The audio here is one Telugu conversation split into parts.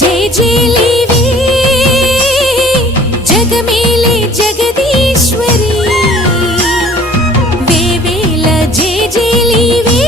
జయజీలివే జగమేలే జగదీశ్వరి వేవేల జయజీలివే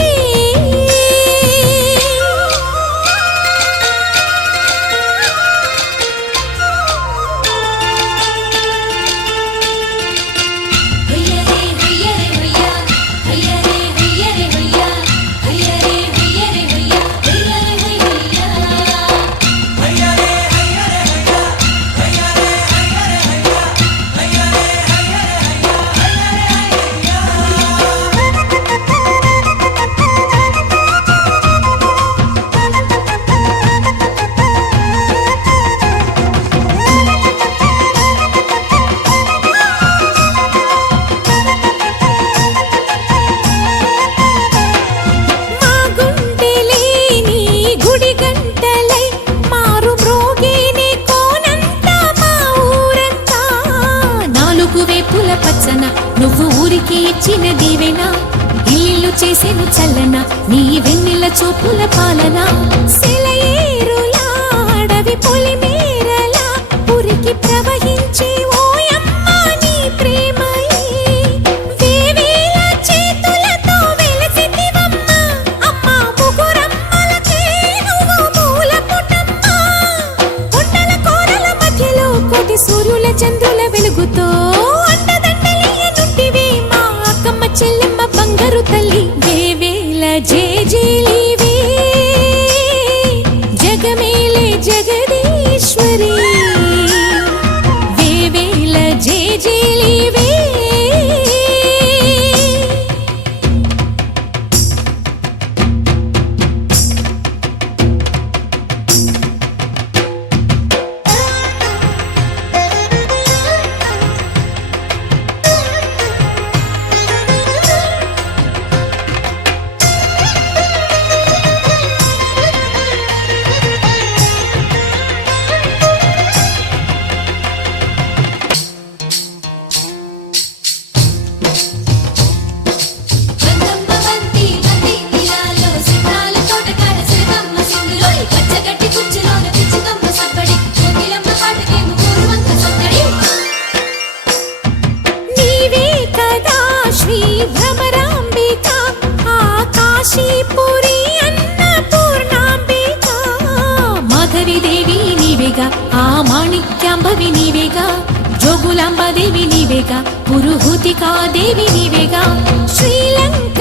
నువ్వు ఊరికి ఇచ్చిన దీవెనా ఇల్లు చేసేను చల్లన నీ వెన్నెల చూపుల పాలన సెలయేరులా అడవి పొలిమేరలా ఉరికి ప్రవహించే ఓయమ్మ నీ ప్రేమయే వేవేల చేతులతో వెలసితివమ్మ అమ్మ ముగురమ్మలకే నువ్వు మూలపుటమ్మ కొండల కోరల మధ్యలో కోటి సూర్యుల చంద్రుల వెలుగుతో చెల్లెమ్మ బంగారు తల్లి వేవేల జయజీలివే జగమేలే జగదీశ్వరి వేవేల జయజీలివే ఆ మాణిక్యాంబవి నీవేగా జోగులాంబ దేవి నీవేగా పురుహూతికా దేవి నీవేగా శ్రీలంక